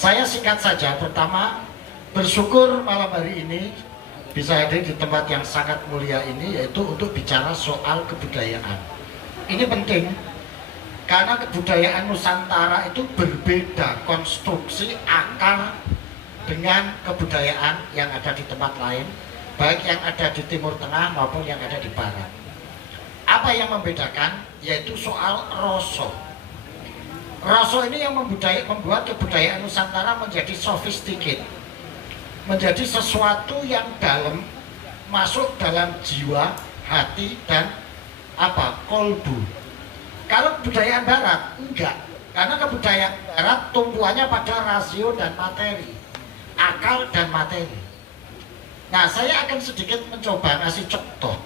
Saya singkat saja. Pertama, bersyukur malam hari ini bisa hadir di tempat yang sangat mulia ini, yaitu untuk bicara soal kebudayaan. Ini penting karena kebudayaan Nusantara itu berbeda konstruksi akar dengan kebudayaan yang ada di tempat lain, baik yang ada di Timur Tengah maupun yang ada di Barat. Apa yang membedakan? Yaitu soal rasa. Rasa ini yang membuat kebudayaan Nusantara menjadi sophisticated, menjadi sesuatu yang dalam, masuk dalam jiwa, hati, dan kolbu. Kalau kebudayaan Barat, enggak. Karena kebudayaan Barat tumpuannya pada rasio dan materi, akal dan materi. Nah, saya akan sedikit mencoba ngasih contoh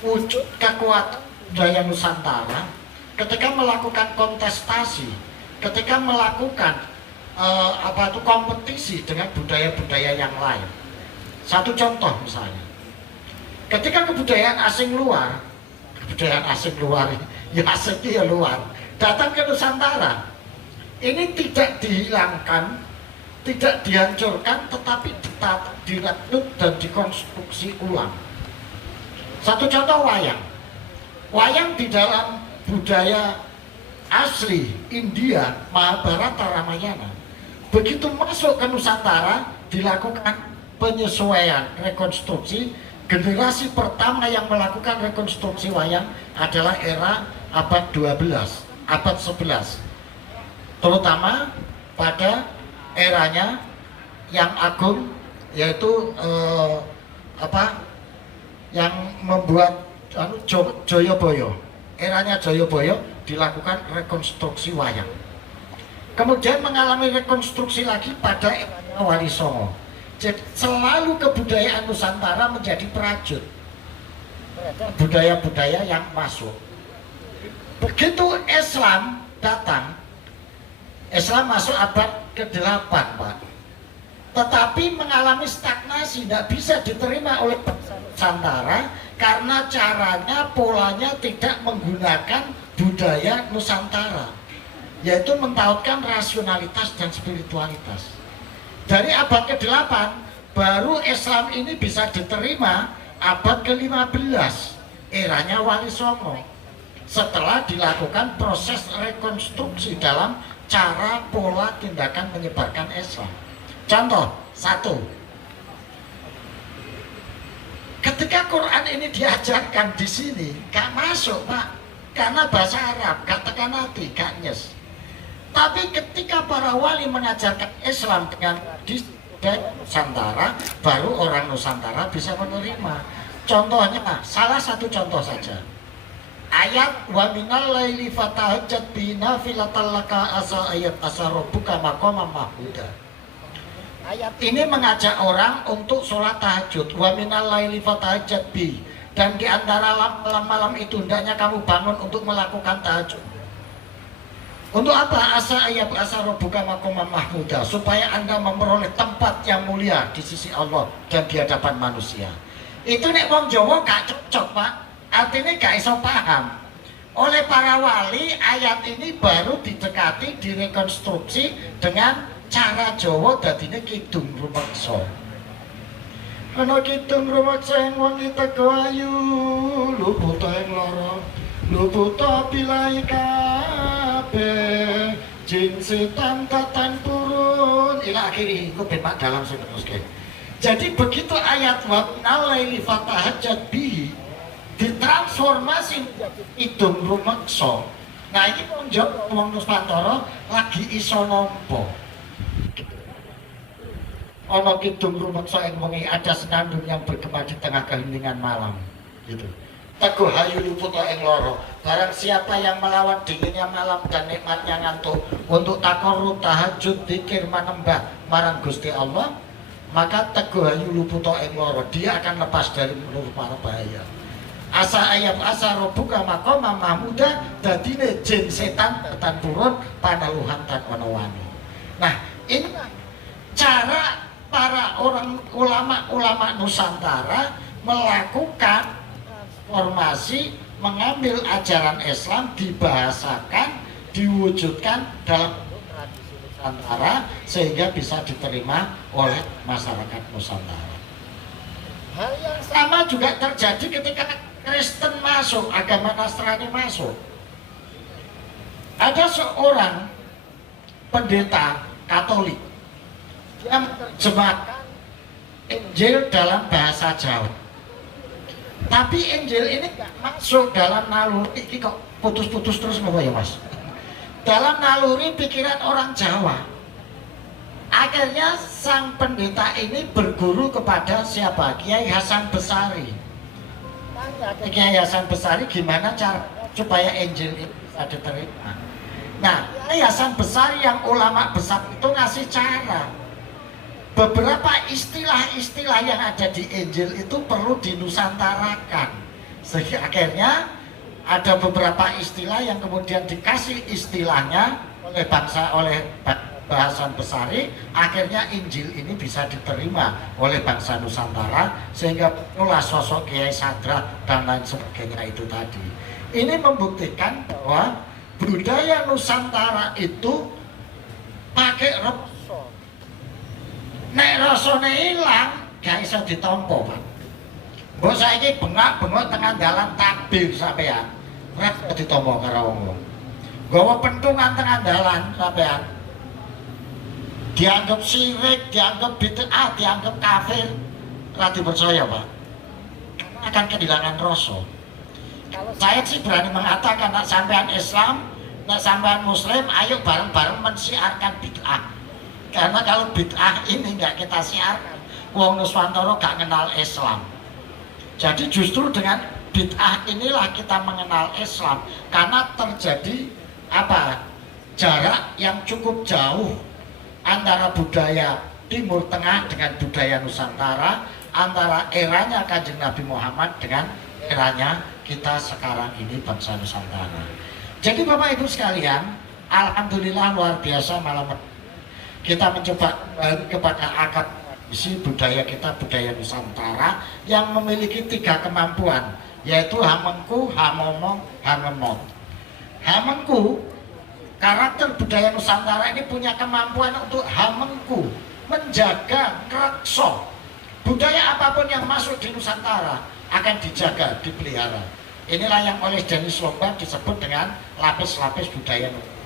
wujud kekuatan budaya Nusantara ketika melakukan kontestasi, ketika melakukan kompetisi dengan budaya-budaya yang lain. Satu contoh misalnya, ketika kebudayaan asing luar ya asingnya ya luar, datang ke Nusantara, ini tidak dihilangkan, tidak dihancurkan, tetapi ditata, direkrut dan dikonstruksi ulang. Satu contoh wayang. Wayang di dalam budaya asli India, Mahabharata, Ramayana, begitu masuk ke Nusantara dilakukan penyesuaian, rekonstruksi. Generasi pertama yang melakukan rekonstruksi wayang adalah era abad 12, abad 11, terutama pada eranya yang agung, yaitu yang membuat Joyoboyo. Eranya Joyoboyo dilakukan rekonstruksi wayang. Kemudian mengalami rekonstruksi lagi pada eranya Wali Songo. Jadi selalu kebudayaan Nusantara menjadi perajut budaya-budaya yang masuk. Begitu Islam datang, Islam masuk abad ke-8, Pak. Tetapi mengalami stagnasi, tidak bisa diterima oleh Nusantara karena caranya, polanya tidak menggunakan budaya Nusantara, yaitu mentautkan rasionalitas dan spiritualitas. Dari abad ke-8 baru Islam ini bisa diterima abad ke-15, eranya Wali Songo, setelah dilakukan proses rekonstruksi dalam cara, pola, tindakan menyebarkan Islam. Contoh satu, ketika Quran ini diajarkan di sini, gak masuk, Pak, karena bahasa Arab, gak tekan hati, gak nyes. Tapi ketika para wali mengajarkan Islam dengan Nusantara, baru orang Nusantara bisa menerima. Contohnya, salah satu contoh saja, ayat wa minal laili fatahajjat bi nafilatan laka asa ayat asarobuka maqamam mahmuda. Ayat ini mengajak orang untuk sholat tahajud. Wa minal laili fatahajjat bi, dan di antara malam-malam itu hendaknya kamu bangun untuk melakukan tahajud. Untuk apa? Asa ayat asarobuka maqamam mahmuda, supaya Anda memperoleh tempat yang mulia di sisi Allah dan di hadapan manusia. Itu nek wong Jawa gak cocok, Pak. Artinya gak iso paham. Oleh para wali, ayat ini baru didekati, direkonstruksi dengan cara Jawa, dadine kidung rumeksa. Ana kidung rumeksa ing wengi tego ayu, luput ing lara, luput pilai kabeh, jin setan tatan purun ila akhiri. Iku ben Pak dalam sing teruske. Jadi begitu ayat wa nalaili fatahajjat bihi ditransformasi menjadi kidung rumeksa. Nah ini menjawab wong Nusantara lagi iso nampa. Ana kidung rumeksa ing wengi, ada senandung yang bergema di tengah keheningan malam, gitu. Teguh hayu luput ing lara. Barang siapa yang melawan dinginnya malam dan nikmatnya ngantuk untuk takarrub, tahajud, zikir, manembah marang Gusti Allah, maka teguh hayu luput ing lara, dia akan lepas dari menurut para bahaya. Asa ayat asa robuka maqamam mahmuda, dadine jin setan tetan purun panaluhan tan ana wani. Nah, ini cara para orang ulama-ulama Nusantara melakukan transformasi, mengambil ajaran Islam, dibahasakan, diwujudkan dalam tradisi Nusantara. Nusantara sehingga bisa diterima oleh masyarakat Nusantara. Hal yang sama juga terjadi ketika Kristen masuk, agama Nasrani masuk. Ada seorang pendeta Katolik, dia menerjemahkan Injil dalam bahasa Jawa. Tapi Injil ini nggak masuk dalam naluri, ini kok putus-putus terus apa ya Mas? Dalam naluri pikiran orang Jawa. Akhirnya sang pendeta ini berguru kepada siapa? Kiai Hasan Besari. Tanya ke Kiai Hasan Besari gimana cara supaya Injil ini bisa diterima. Nah, Kiai Hasan Besari yang ulama besar itu ngasih cara. Beberapa istilah-istilah yang ada di Injil itu perlu dinusantarakan. Sehingga akhirnya ada beberapa istilah yang kemudian dikasih istilahnya oleh Hasan Besari, akhirnya Injil ini bisa diterima oleh bangsa Nusantara sehingga mulai sosok Kiai Sadra dan lain sebagainya itu tadi. Ini membuktikan bahwa budaya Nusantara itu pakai rasa. Nek rasane ilang gak iso ditampa, Pak. Mbok saiki bengak-bengok tengah dalan takbir sampean. Ora ditampa karo wong. Gawa pentungan tengah dalan sampean. Dianggap syirik, dianggap bid'ah, dianggap kafir, ora dipercaya, Pak. Akan kehilangan rasa. Kalau saya sih berani mengatakan, nak sampean Islam, nak sampean Muslim, ayo bareng-bareng mensiarkan bid'ah. Karena kalau bid'ah ini nggak kita siarkan, wong Nuswantara gak kenal Islam. Jadi justru dengan bid'ah inilah kita mengenal Islam, karena terjadi apa? Jarak yang cukup jauh antara budaya Timur Tengah dengan budaya Nusantara, antara eranya Kanjeng Nabi Muhammad dengan eranya kita sekarang ini bangsa Nusantara. Jadi Bapak Ibu sekalian, alhamdulillah luar biasa malam kita mencoba kepada akar tradisi budaya kita, budaya Nusantara yang memiliki 3 kemampuan, yaitu hamengku, hamomong, hangemot. Hamengku, karakter budaya Nusantara ini punya kemampuan untuk hamengku, menjaga rekso. Budaya apapun yang masuk di Nusantara akan dijaga, dipelihara. Inilah yang oleh Dennis Lombard disebut dengan lapis-lapis budaya Nusantara.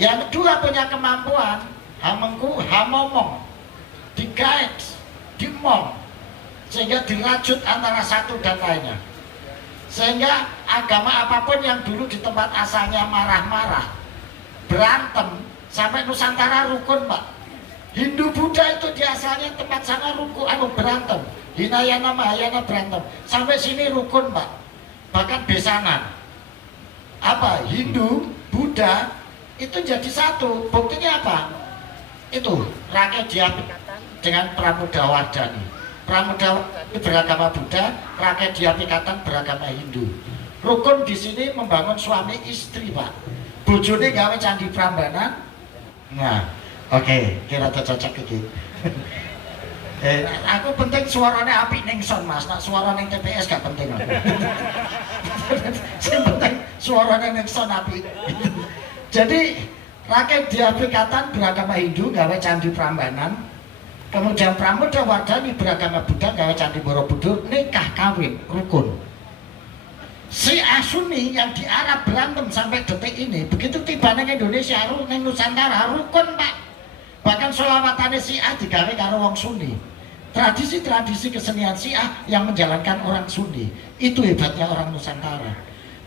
Yang kedua punya kemampuan hamengku, hamomong, digait, dimong, sehingga dirajut antara satu dan lainnya. Sehingga agama apapun yang dulu di tempat asalnya marah-marah, berantem, sampai Nusantara rukun, Pak. Hindu Buddha itu di asalnya tempat sana rukun, berantem. Hinayana Mahayana berantem. Sampai sini rukun, Pak. Bahkan besanan. Apa? Hindu, Buddha itu jadi satu. Buktinya apa? Itu rakyat Diapikatan dengan Pramodawardhani. Pramodawardhani beragama Buddha, rakyat Diapikatan beragama Hindu. Rukun di sini membangun suami istri, Pak. Bojone gawe candi Prambanan. Nah, oke, kira cocok iki. Aku penting suaranya apik ning son, Mas. Nak suara ning TPS gak penting. Sing penting suaranya ning son apik. Jadi rakyat Diapikatan beragama Hindu gawe candi Prambanan. Kemudian Pramodawardhani beragama Buddha gawe candi Borobudur, nikah kawin rukun. Si Sunni yang di Arab berantem sampai detik ini, begitu tiba ning Indonesia, ning Nusantara rukun, Pak. Bahkan sholawatane Syiah digawe karo wong Sunni. Tradisi-tradisi kesenian Syiah yang menjalankan orang Sunni. Itu hebatnya orang Nusantara.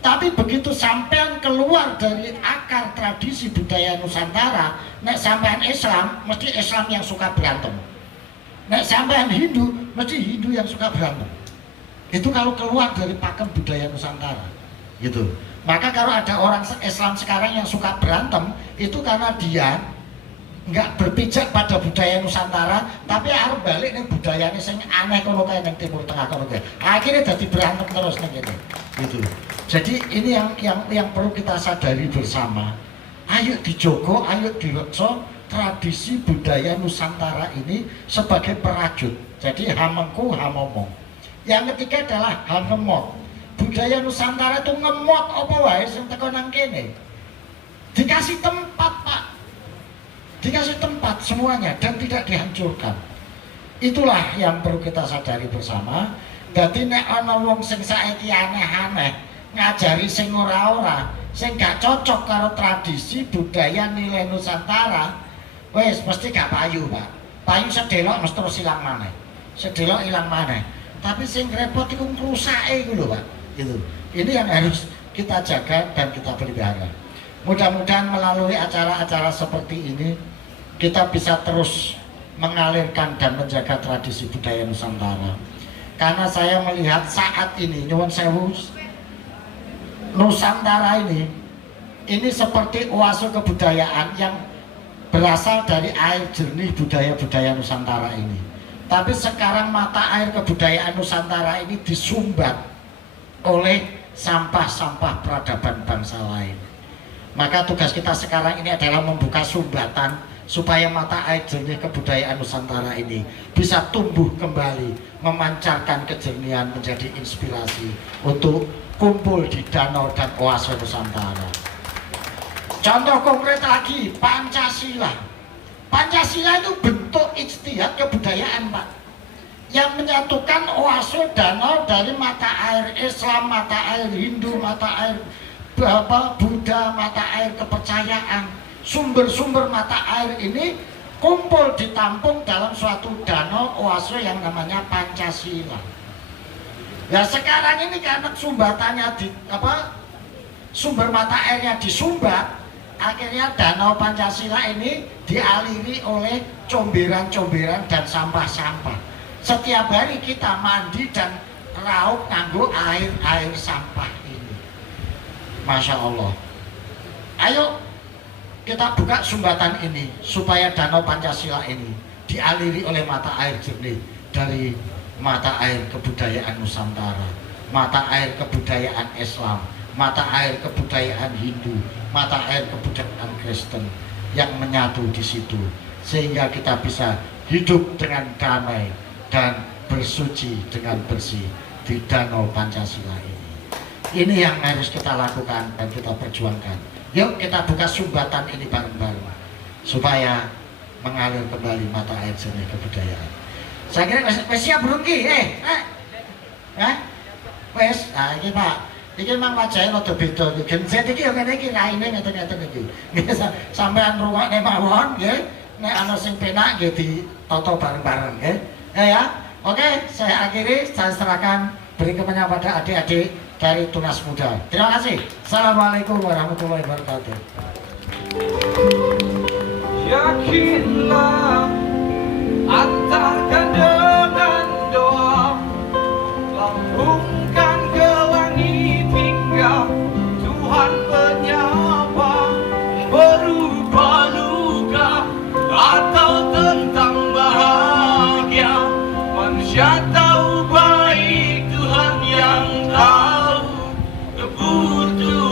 Tapi begitu sampean keluar dari akar tradisi budaya Nusantara, nek sampean Islam, mesti Islam yang suka berantem. Nek sampean Hindu, mesti Hindu yang suka berantem. Itu kalau keluar dari pakem budaya Nusantara, gitu. Maka kalau ada orang Islam sekarang yang suka berantem, itu karena dia nggak berpijak pada budaya Nusantara, tapi harus balik nih budayanya sing aneh kono kae ning Timur Tengah kono kae. Akhirnya jadi berantem terus nih gitu. Jadi ini yang perlu kita sadari bersama. Ayo dijogo, ayo direkso tradisi budaya Nusantara ini sebagai perajut. Jadi hamengku, hamomong. Yang ketiga adalah hangemot. Budaya Nusantara itu ngemot apa wae sing teko nang kene. Dikasih tempat, Pak. dikasih tempat semuanya dan tidak dihancurkan. Itulah yang perlu kita sadari bersama. Jadi nek ana wong sing saiki aneh-aneh ngajari sing ora-ora, sing gak cocok karo tradisi budaya nilai Nusantara, wes mesti gak payu, Pak. Payu sedelok mesti terus ilang maneh. Sedelok ilang maneh. Tapi sing repot iku ngrusake iku lho, Pak. Gitu. Ini yang harus kita jaga dan kita pelihara. Mudah-mudahan melalui acara-acara seperti ini kita bisa terus mengalirkan dan menjaga tradisi budaya Nusantara. Karena saya melihat saat ini nyuwun sewu, Nusantara ini seperti oase kebudayaan yang berasal dari air jernih budaya-budaya Nusantara ini. Tapi sekarang mata air kebudayaan Nusantara ini disumbat oleh sampah-sampah peradaban bangsa lain. Maka tugas kita sekarang ini adalah membuka sumbatan supaya mata air jernih kebudayaan Nusantara ini bisa tumbuh kembali, memancarkan kejernihan menjadi inspirasi untuk kumpul di danau dan oase Nusantara. Contoh konkret lagi, Pancasila. Pancasila itu bentuk ijtihad kebudayaan, Pak, yang menyatukan oase danau dari mata air Islam, mata air Hindu, mata air Buddha, mata air kepercayaan. Sumber-sumber mata air ini kumpul ditampung dalam suatu danau oase yang namanya Pancasila. Ya sekarang ini karena sumbatannya sumber mata airnya disumbat, akhirnya danau Pancasila ini dialiri oleh comberan-comberan dan sampah-sampah. Setiap hari kita mandi dan raup nganggo air sampah ini. Masya Allah. Ayo kita buka sumbatan ini supaya danau Pancasila ini dialiri oleh mata air jernih dari mata air kebudayaan Nusantara, mata air kebudayaan Islam, mata air kebudayaan Hindu, mata air kebudayaan Kristen yang menyatu di situ, sehingga kita bisa hidup dengan damai dan bersuci dengan bersih di danau Pancasila ini. Ini yang harus kita lakukan dan kita perjuangkan. Yuk kita buka sumbatan ini bareng-bareng supaya mengalir kembali mata air jernih kebudayaan. Saya kira wes siap burung ki, wes, nah ini Pak, ini memang wajahnya rada beda. Genset iki yo ngene iki, raine ngeten-ngeten iki. Sampean rungokne mawon nggih, nek ana sing penak nggih ditata bareng-bareng nggih. Ya, oke, saya akhiri, saya serahkan berikutnya pada adik-adik dari Tunas Muda. Terima kasih. Assalamualaikum warahmatullahi wabarakatuh. Yakinlah, antarkan dengan doa, lambungkan ke langit hingga Tuhan menyapa, berupa luka atau tentang bahagia. Manusia tahu baik, Tuhan yang tahu kebutuhannya.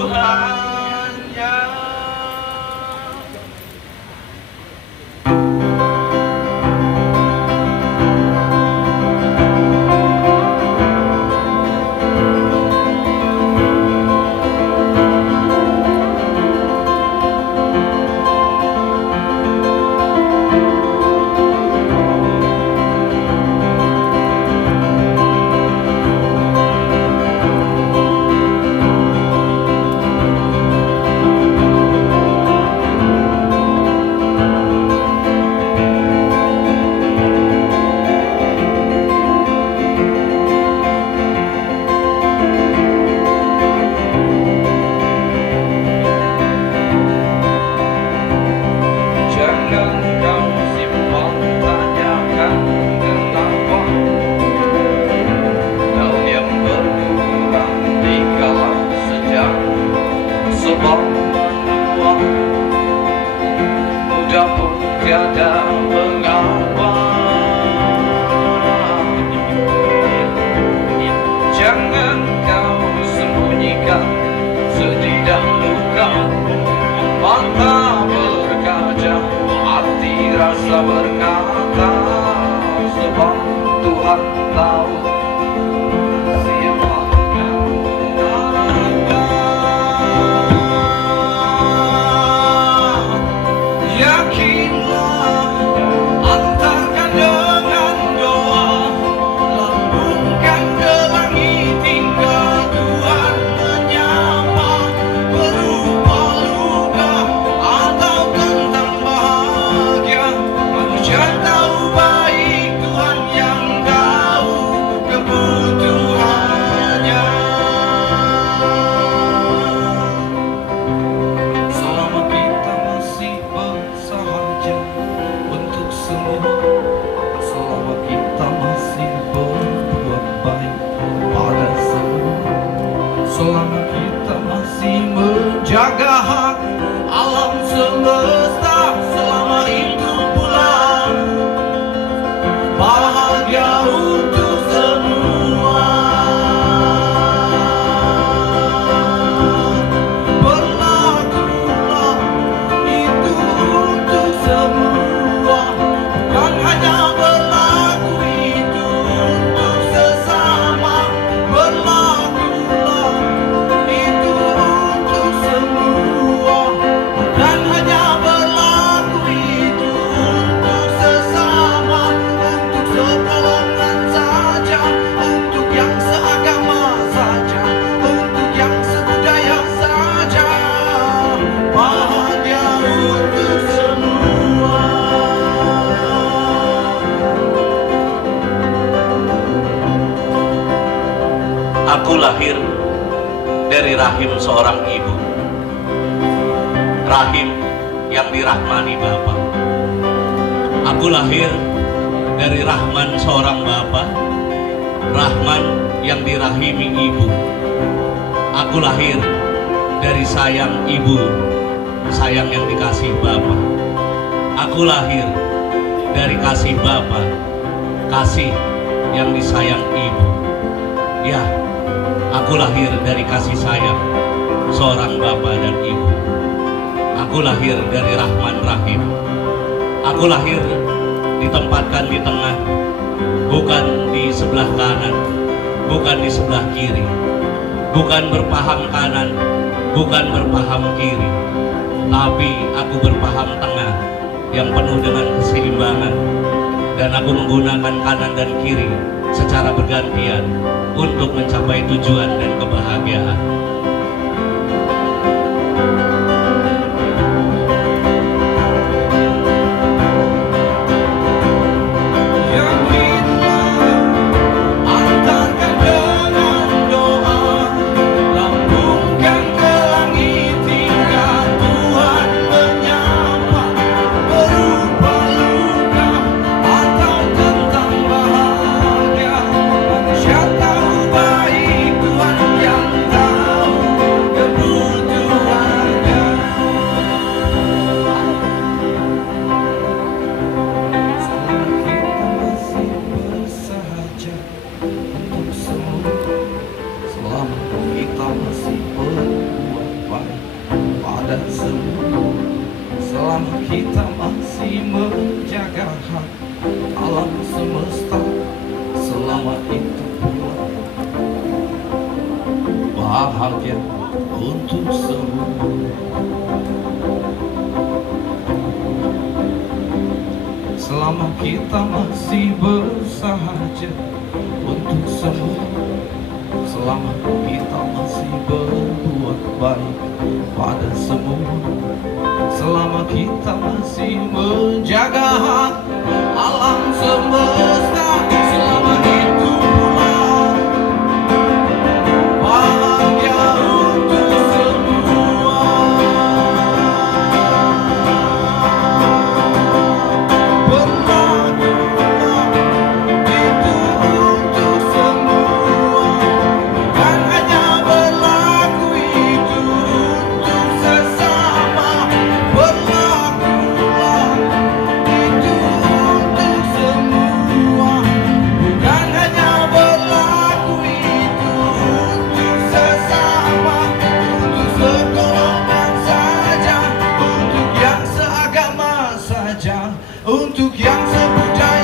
Berkata sebab Tuhan tahu siapa Anda. Yakinlah lahir dari rahim seorang ibu, rahim yang dirahmani Bapa. Aku lahir dari rahman seorang Bapa, rahman yang dirahimi ibu. Aku lahir dari sayang ibu, sayang yang dikasih Bapa. Aku lahir dari kasih Bapa, kasih yang disayang ibu. Ya, aku lahir dari kasih sayang seorang Bapa dan ibu. Aku lahir dari rahman rahim. Aku lahir ditempatkan di tengah, bukan di sebelah kanan, bukan di sebelah kiri, bukan berpaham kanan, bukan berpaham kiri, tapi aku berpaham tengah yang penuh dengan keseimbangan. Dan aku menggunakan kanan dan kiri secara bergantian untuk mencapai tujuan dan kebahagiaan. Selama kita masih menjaga hak alam semesta, selama itu pula bahagia untuk semua. Selama kita masih bersahaja untuk semua, selama kita masih berbuat baik pada semua, selama kita masih menjaga hak alam semesta, selama itu pula bahagia untuk semua. Berlakulah itu untuk semua, bukan hanya berlaku itu untuk sesama. Berlakulah itu untuk semua, bukan hanya berlaku itu untuk sesama, untuk segolongan saja, untuk yang seagama saja, untuk yang sebudaya